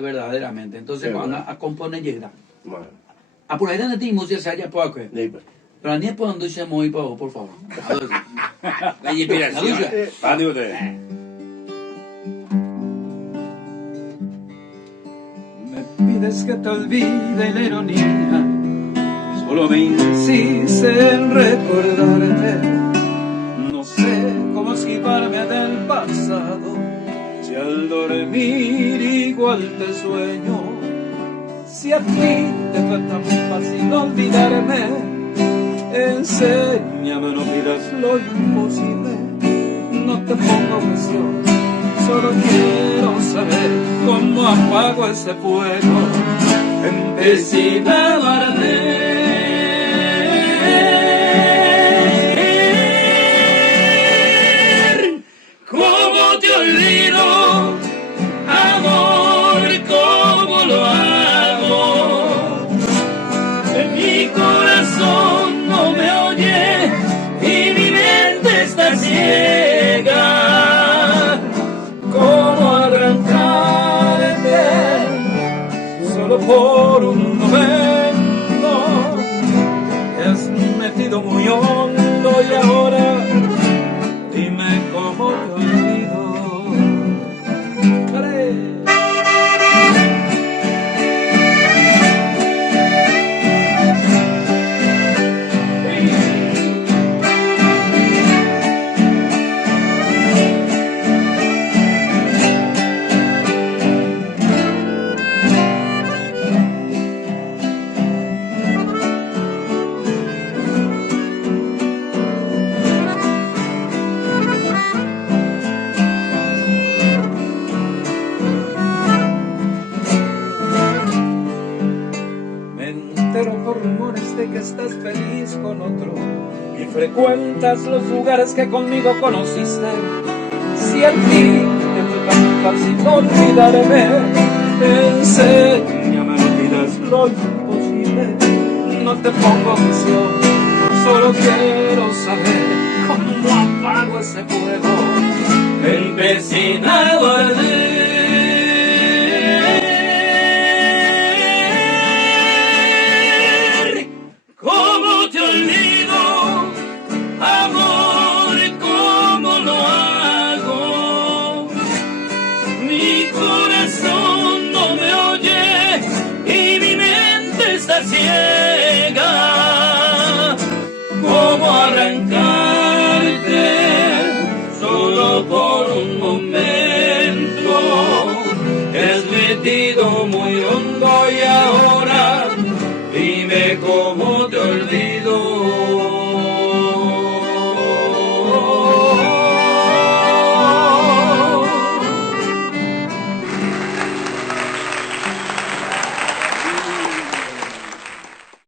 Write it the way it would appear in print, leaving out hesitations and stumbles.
verdaderamente. Entonces, Sí, cuando bueno. a componer llega. Bueno. Por ahí donde ti música se haya poco. Dime. Pero ni por donde se muy poco, por favor. La inspiración. Ande usted. Me pides que te olvide la ironía, solo me insiste en recordarte. No sé cómo esquivarme del pasado, si al dormir igual te sueño. Si a ti te fue tan fácil olvidarme, enséñame, no pidas lo imposible. No te pongo presión, solo quiero saber cómo apago ese fuego empecinado a arder. ¿Cómo te olvido, amor? ¿Cómo lo hago? En mi corazón no me oye y mi mente está ciega. ¿Cómo arrancarte solo por un momento? Te has metido muy hondo y ahora dime cómo te olvido. ¡Dale! Me entero por rumores de que estás feliz con otro y frecuentas los lugares que conmigo conociste. Si al fin te fue tan fácil olvidarme, enséñame, no pidas lo imposible. No te pongo presión, solo quiero saber cómo apago ese fuego empecinado a arder. ¿Cómo te olvido, amor? ¿Cómo lo hago? Mi corazón no me oye y mi mente está ciega. ¿Cómo arrancarte solo por un momento? Has metido muy hondo y ahora dime cómo